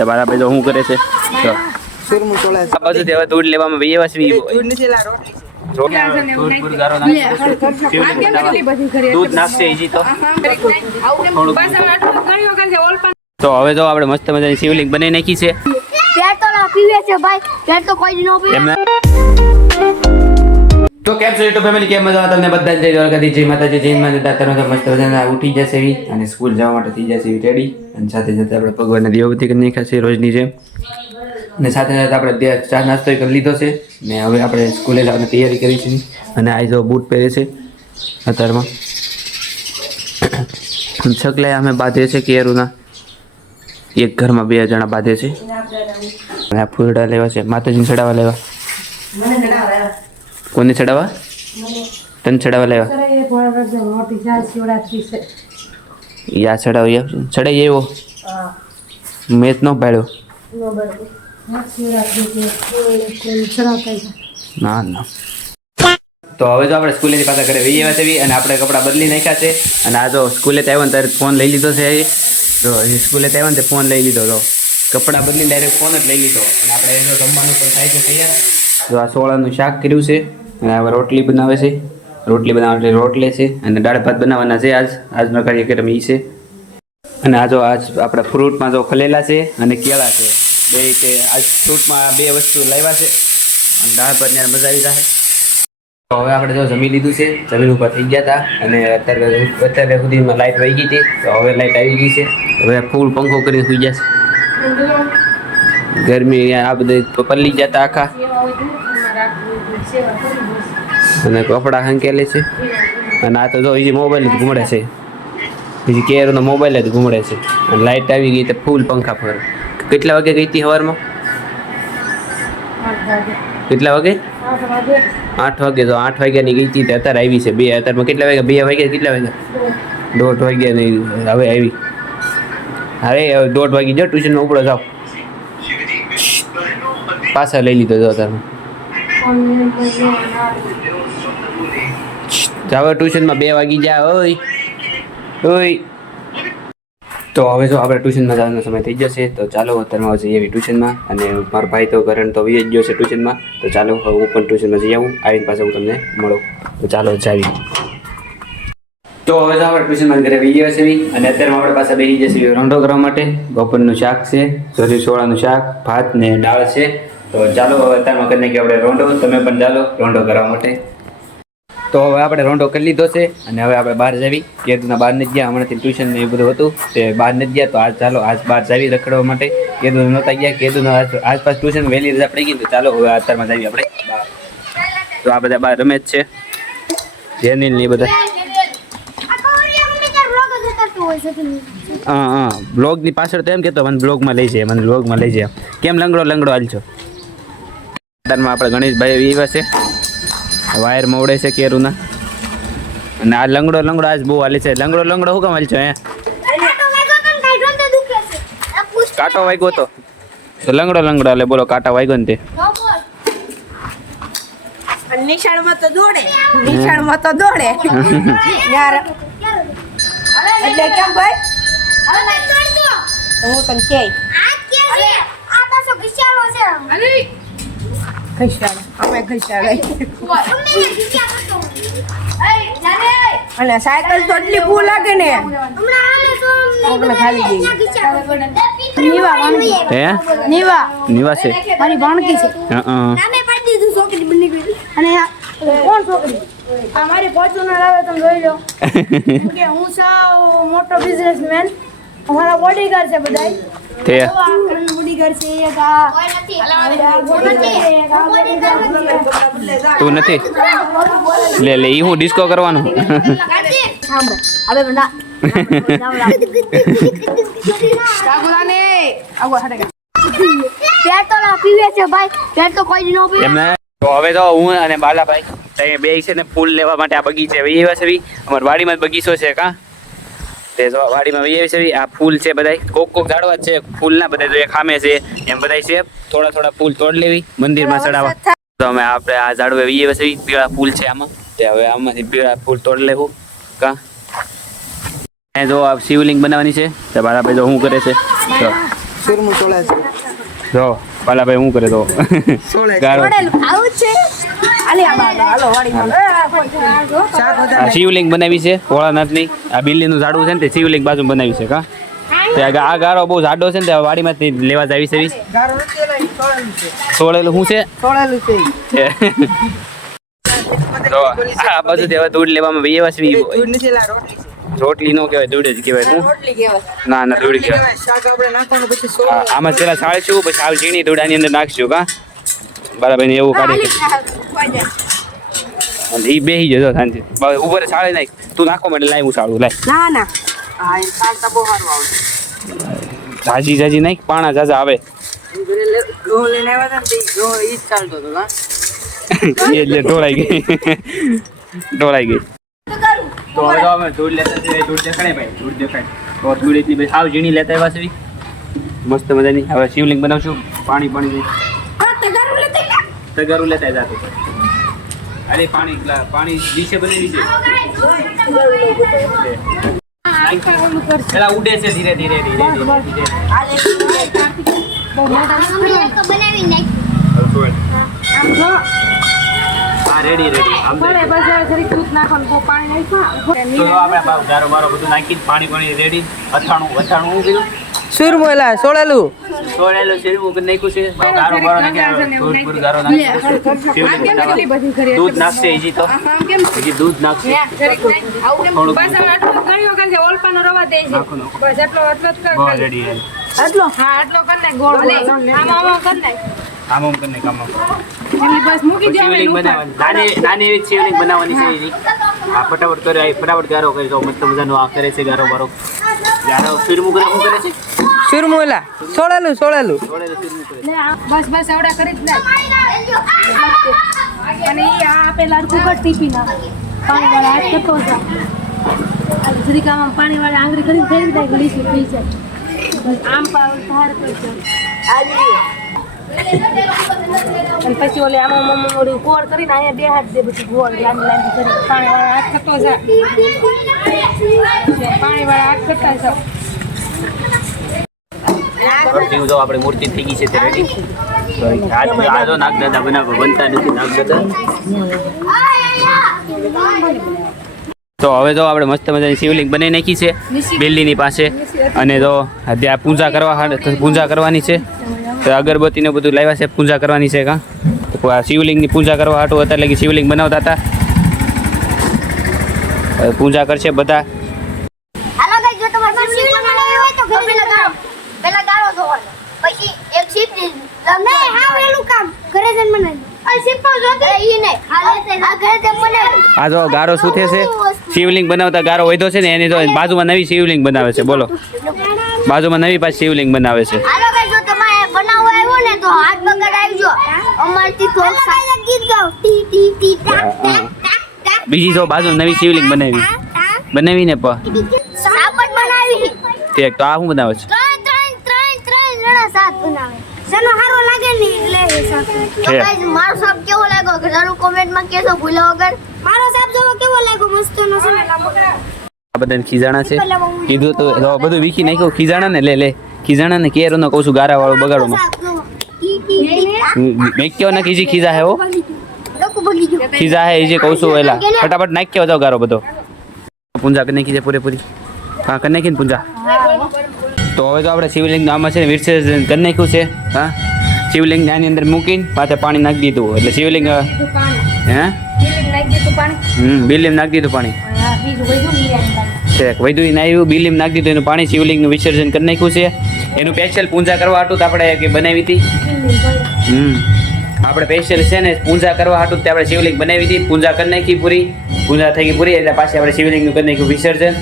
તમારા ભાઈ તો શું કરે છે તો આ બાજુ દેવા દૂધ લેવામાં વહી આવ્યા છે દૂધ નાખશે ઈજી તો હવે તો આપણે મસ્ત મજાની શિવલિંગ બનાવી નાખી છે તો કેમ છો યુટ્યુબ ફેમિલી કેમ મજા તમને બધા જય દ્વારકાધીશ જય માતાજી જય માતા તરફ મસ્ત મજાના ઉઠી જશે એવી અને સ્કૂલ જવા માટે થઈ જશે એવી રેડી અને સાથે સાથે આપણે ભગવાનને દીવાબત્તી કરી નાખ્યા છે રોજની જેમ અને સાથે સાથે આપણે ચા નાસ્તો કરી લીધો છે ને હવે આપણે સ્કૂલે જવાની તૈયારી કરી છે અને આ જો બૂટ પહેરે છે અત્યારમાં છકલે અમે બાંધીએ છીએ કેરુના એક ઘરમાં 2 જણા બાંધે છે અને આ ફૂલડા લેવા છે માતાજીને ચડાવવા લેવા કોને ચડાવવા તને ચડાવવા લેવા યા ચડાવી ચડાઈ એવો મેચ ન પાડ્યો ના ના તો હવે જો આપણે સ્કૂલેથી પાછા ઘરે વહી આવ્યા છે અને આપણે કપડાં બદલી નાખ્યા છે અને આ જો સ્કૂલે આવ્યો ને ત્યારે ફોન લઈ લીધો છે જો સ્કૂલે આવ્યો ને તે ફોન લઈ લીધો તો કપડાં બદલી ડાયરેક્ટ ફોન જ લઈ લીધો અને આપણે જો જમવાનું પણ થાય છે તૈયાર જો આ સોળાનું શાક કર્યું છે અને હવે રોટલી બનાવે છે રોટલી બનાવવા રોટલી છે અને દાળ ભાત બનાવવાના છે આજનો કાર્યક્રમ એ છે અને આ જો આજ આપણા ફ્રૂટમાં જો ખલેલા છે અને કેળા છે બે તે આજ ફ્રૂટમાં 2 વસ્તુ લાવ્યા છે અને દાળ ભાતને મજા આવી જાય તો હવે આપણે જો જમી લીધું છે જમીન ઉપર થઈ ગયા હતા અને અત્યારે સુધીમાં લાઇટ વહી ગઈ હતી તો હવે લાઇટ આવી ગઈ છે હવે ફૂલ પંખો કરીને સુઈ ગયા છે ગરમી આ બધે પલ્લી જતા આખા અને કપડા હંકેલે છે અને આ તો જો હજી મોબાઈલ જ ઘૂમડે છે હજી કેરનો મોબાઈલ જ ઘૂમડે છે અને લાઇટ આવી ગઈ તો ફૂલ પંખા ફરે કેટલા વાગે ગઈ હતી સવારમાં કેટલા વાગે 8 વાગે તો 8 વાગ્યાની ગઈ હતી અત્યારે આવી છે 2 અત્યારમાં કેટલા વાગ્યા 2 વાગ્યા કેટલા વાગ્યા 1:30 વાગ્યા નહીં હવે આવી અરે 1:30 વાગી જાઓ ટ્યુશનમાં ઉપડો જાઓ પાછા લઈ લીધો જો અત્યારમાં હવે ટ્યુશનમાં 2 વાગી જા ઓય ઓય તો હવે જો આપણે ટ્યુશનમાં જવાનો સમય થઈ જશે તો ચાલો અત્યારમાં જઈએ એવી ટ્યુશનમાં અને મારો ભાઈ તો કરણ તો વી જ ગયો છે ટ્યુશનમાં તો ચાલો હું પણ ટ્યુશનમાં જઈ આવું આવીને પાછા હું તમને મળું તો ચાલો જાવી તો હવે તો આપણે ટ્યુશનમાં ઘરે વહી ગયા છે અને અત્યારમાં આપણે પાછા બેસી જશે રોંઢો કરવા માટે બપોરનું શાક છે ચોરી સોળાનું શાક ભાત ને દાળ છે તો ચાલો હવે અત્યારમાં કરીને કે આપણે રોંઢો તમે પણ ચાલો રોંઢો કરવા માટે તો હવે આપણે રોંઢો કરી લીધો છે અને હવે આપણે બહાર જાવી કેદુના બહાર નથી ગયા હમણાંથી ટ્યુશન ને એ બધું હતું તે બહાર નથી ગયા તો આજ ચાલો આજ બહાર જાવી રખડવા માટે કેદુ નહોતા ગયા કેદુના આસપાસ ટ્યુશન વહેલી રજા પડી ગઈ તો ચાલો હવે અત્યારમાં જાવી આપણે બહાર તો આ બધા બહાર રમે જ છે જેનિલ ને બધા હા બ્લોગની પાછળ તો એમ કહેતો મને બ્લોગમાં લઈ જાય મને બ્લોગમાં લઈ જાય કેમ લંગડો હાલ છો અત્યારમાં આપણે ગણેશભાઈ એવા છે વાયર મોડે છે કેરુના અને આ લંગડો આજ બહુ હાલે છે લંગડો શું કામ હાલ છો કાંટો વાગ્યો તો લંગડો એટલે બોલો કાંટા વાગ્યો ને તે નિશાળમાં તો દોડે યાર એટલે કેમ ભાઈ હું તને કે આ પાછો ઘિસાળો છે અને સાયકલ તો એટલી ફૂલ લાગે ને નીવા છે મારી ભાણકી છે નામે પાડી દીધું છોકરી બની ગઈ અને કોણ છોકરી આ મારી ફોર્ચ્યુનર આવે તમે જોઈ લો કે હું સાવ મોટો બિઝનેસમેન અમારા બોડીગાર્ડ છે બધાય તે બોડીગાર્ડ છે એક તું નથી લે ઈ હું ડિસ્કો કરવાનો હવે બના કાગલાને આવો હટે પેટ તો ના પીવે છે ભાઈ પેટ તો કોઈ નો પીવે એમને તો હવે તો હું અને બાલાભાઈ તઈ બે છે ને ફૂલ લેવા માટે આ બગીચે વહી આવ્યા છે અમાર વાડીમાં જ બગીચો છે કા તે જો વાડીમાં વહી આવી છે આ ફૂલ છે બધાય કોક ઝાડવા છે ફૂલના બધા જો એક ખામે છે એમ બધાય છે થોડા ફૂલ તોડ લેવી મંદિરમાં ચડાવવા તો અમે આપણે આ ઝાડવે વહી આવ્યા છે પીળા ફૂલ છે આમાં તે હવે આમાંથી પીળા ફૂલ તોડ લેવું કા જો આ શિવલિંગ બનાવવાની છે તો બાલાભાઈ જો શું કરે છે તો સુરમું સોળે છે જો પાલાભાઈ શું કરે તો સોળે ગારો તળેલું ખાવું જ છે હાલે આ બાજુ, હાલો વાડીમાં. શાક આ વધારે શિવલિંગ બનાવી છે ભોળાનાથની. આ બિલ્લીનું ઝાડવું છે ને તે શિવલિંગ બાજુ બનાવી છે કા તે આ ગારો બહુ જાડો છે ને તે વાડીમાંથી લેવા જ આવી છે ગારો નથી એલા, ઈ સોળેલું છે સોળેલું શું છે સોળેલું છે તો આ બાજુ હવે દૂધ લેવામાં ભાઈ એવા છે દૂધ નથી એલા, રોટલી છે રોટલી નો કહેવાય દૂધ જ કહેવાય શું રોટલી કહેવાય ના ના દૂધ કહેવાય કહેવાય. શાક આપણે નાખવાનું પછી સોળ આમાં પેલા સાળશું પછી આવ ઝીણી દૂધ આની અંદર નાખશું કા બરાબર ને એવું કાઢી અને એ બેસી જજો શાંતિ ઉપર સાળે નાખ તું નાખો માટે લાય હું સાળું લાય ના ના હા એ શાક તો બહુ સારું આવે ઝાજી ઝાજી નાખ પાણા ઝાઝા આવે ઘઉં લઈને આવ્યા હતા ને તે ઘઉં ઈ જ ચાલતો હતો હા એટલે ઢોળાઈ ગઈ ઢોળાઈ ગઈ તો હવે અમે દૂધ લેતા જઈએ દૂધ દેખાડે ભાઈ દૂધ દેખાય તો દૂધ એટલી બધી સાવ ઝીણી લેતા આવ્યા છે મસ્ત મજાની હવે શિવલિંગ બનાવશું પાણી પાણી તગારું લેતા જાતું અરે પાણી ડીશે બનાવી છે પેલા ઉડે છે ધીરે ધીરે ધીરે હા રેડી રેડી આમ તો આપણે ગારો બારો બધું નાખી પાણી પાણી રેડી અથાણું અથાણું હું કીધું સુરમું એલા સોળેલું સોળેલું શેરવું કરી નાખ્યું છે ગારો બારો નાખ્યા દૂધ ગારો નાખ્યો દૂધ નાખશે હજી તો હજી દૂધ નાખશે થોડુંક નાખો નાખો રેડી આટલો આમ આમ કરીને કામ શિવલિંગ બનાવવાની નાની એવી શિવલિંગ બનાવવાની છે એની આ ફટાફટ કરે ફટાફટ ગારો કરી દો મસ્ત મજાનો આ કરે છે ગારો બારો ગારો ફિરમું કરે શું કરે છે સુરમું એલા સોળેલું સોળેલું થોડે ફિરમું કરે બસ આવડા કરી જ અને ઈ આ પેલા કુકર ટીપી ના પાણી વાળા હાથ કરતો જા જરીક આમ પાણી વાળા આંગળી કરીને ફેરવી દે ગળી છે પી જાય બસ આમ પાવ બહાર કરજો અને પછી ઓલે આમ આમ ઓલી કોર કરીને અહીંયા બે હાથ દે પછી ગોળ લાંબી લાંબી કરી પાણી વાળા હાથ કરતો જા પાણી વાળા હાથ કરતા જા જેવું જો આપણે મૂર્તિ થઈ ગઈ છે તે રેડી આ જો નાગ દાદા બનાવવા બનતા નથી નાગ દાદા તો હવે તો આપણે મસ્ત મજાની શિવલિંગ બનાવી નાખી છે બિલ્લીની પાસે અને તો ત્યાં પૂજા કરવાની છે તો અગરબત્તી ને બધું લાવ્યા છે પૂજા કરવાની છે કાં તો આ શિવલિંગની પૂજા કરવા હાટું અત્યારે લગી શિવલિંગ બનાવતા હતા હવે પૂજા કરશે બધા હાલો ગાઈસ જો તમારે શિવલિંગ બનાવવી હોય તો પેલા ગાળો ધોવાનો પછી એક શીપ નહીં હા વેલું કામ ઘરે જઈને બનાવી આ શીપ તો જોતે ઈ નહીં આ ઘરે જઈને બનાવી આ જો ગારો શું છે શિવલિંગ બનાવતા ગારો વધ્યો છે ને એની તો બાજુમાં નવી શિવલિંગ બનાવે છે બોલો બાજુમાં નવી પાછી શિવલિંગ બનાવે છે હાલો ગાઈસ જો તમારે બનાવવું આવ્યું ને તો હાથ પકડ આવજો અમારથી તો ગીત ગાઓ ટી ટી ટી ટા ટા ટા બીજી જો બાજુ નવી શિવલિંગ બનાવી બનાવીને સાપટ બનાવી તે તો આ શું બનાવે છે ત્રણ જણા સાત બનાવે જેનો હારો લાગે ને લે સાપ તો ગાઈસ મારો સાપ કેવો લાગ્યો જરૂર કોમેન્ટમાં કહેજો ભૂલા વગર મારો સાપ જોવો કેવો લાગ્યો મસ્ત નો છે આ બધાને ખીજાણા છે કીધું તો બધું વીખી નાખ્યું ખીજાણા ને લે ખીજાણા ને કેરો નો કહું છું ગારા વાળો બગાડોમાં મેક્યો ને કીજી ખીજા હે ઓ ખીજા હે જે કહું છું એલા ફટાફટ નાખ્યો જાવ ગારો બધો પૂંજા કરી નાખી છે પૂરેપૂરી હા કરી નાખી ને પૂંજા તો હવે તો આપણે શિવલિંગ આમાં છે ને વિસર્જન કરી નાખ્યું છે હા શિવલિંગ આની અંદર મૂકીને પાછા પાણી નાખી દીધું એટલે શિવલિંગ હે બિલીમ નાખી દીધું પાણી વૈદું આવ્યું બિલીમ નાખી દીધું એનું પાણી શિવલિંગનું વિસર્જન કરી નાખ્યું છે એનું સ્પેશિયલ પૂજા કરવા હાટું તો આપણે કે બનાવી હતી આપણે સ્પેશિયલ છે ને પૂજા કરવા હાટું આપણે શિવલિંગ બનાવી હતી પૂજા કરી નાખી પૂરી પૂજા થઈ ગઈ પૂરી એટલે પાછી આપણે શિવલિંગનું કરી નાખ્યું વિસર્જન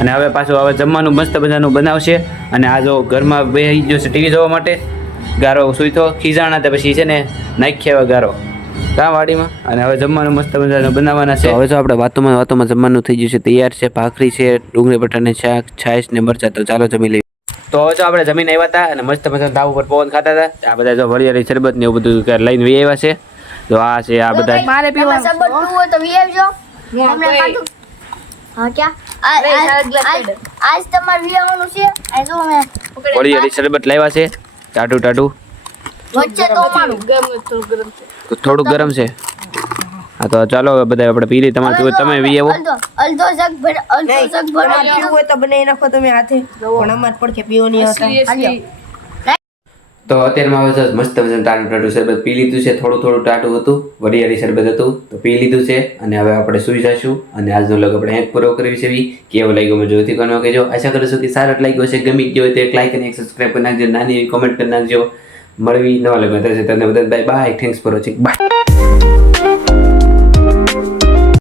અને હવે પાછું હવે જમવાનું મસ્ત બધાનું બનાવશે અને આ જો ઘરમાં બેસી ગયો છે ટીવી જોવા માટે ગારો સૂઈતો ખીજાણા તો પછી છે ને નાખ્યા હવે ગારો કાં વાડીમાં અને હવે જમવાનું મસ્ત મજાનું બનાવવાના છે હવે તો આપણે વાતોમાં જમવાનું થઈ ગયું છે તૈયાર છે ભાખરી છે ડુંગળી બટાટાનું શાક છાશ ને મરચાં તો ચાલો જમી લઈએ તો હવે તો આપણે જમીન આવ્યા હતા અને મસ્ત મજાના તાવ ઉપર પવન ખાતા હતા આ બધા જો વરિયાળી શરબત ને એવું બધું લઈને વી આવ્યા છે તો આ છે આ બધા મારે તમારે સબત પીવું હોય તો વી આવજો તમને ખાધું હા ક્યાં આજ તમારે વિયાવાનું છે આ જો મેં વરિયાળી શરબત લાવ્યા છે ટાટુ ટાટુ વચ્ચે તો મારું થોડુંક ગરમ છે. હા તો ચાલો હવે બધા આપણે પી લઈએ. તમારે પીવું તમે પી આવો. અડધો જગ ભર પીવું હોય તો બનાવી નાખો તમે હાથે પણ અમારે પડખે પીવો નહીં હતા. તો અત્યારમાં હવે મસ્ત મજાનું ટાટુ ટાટુ શરબત પી લીધું છે. થોડું થોડું ટાટુ હતું, વરિયાળી શરબત હતું તો પી લીધું છે. અને હવે આપણે સૂઈ જઈશું અને આજનો લગ આપણે અહીં પૂરો કરી છે. કેવો લાગ્યો મને જોરથી કોનો કહેજો. આશા કરું છું કે સારો લાગ્યો હશે. ગમી ગયો હોય તો એક લાઈક અને એક સબસ્ક્રાઈબ કરી નાખજો. નાની એવી કોમેન્ટ કરી નાખજો. મળવી નવા લગન થશે. તમને બધા bye bye. Thanks for watching. By.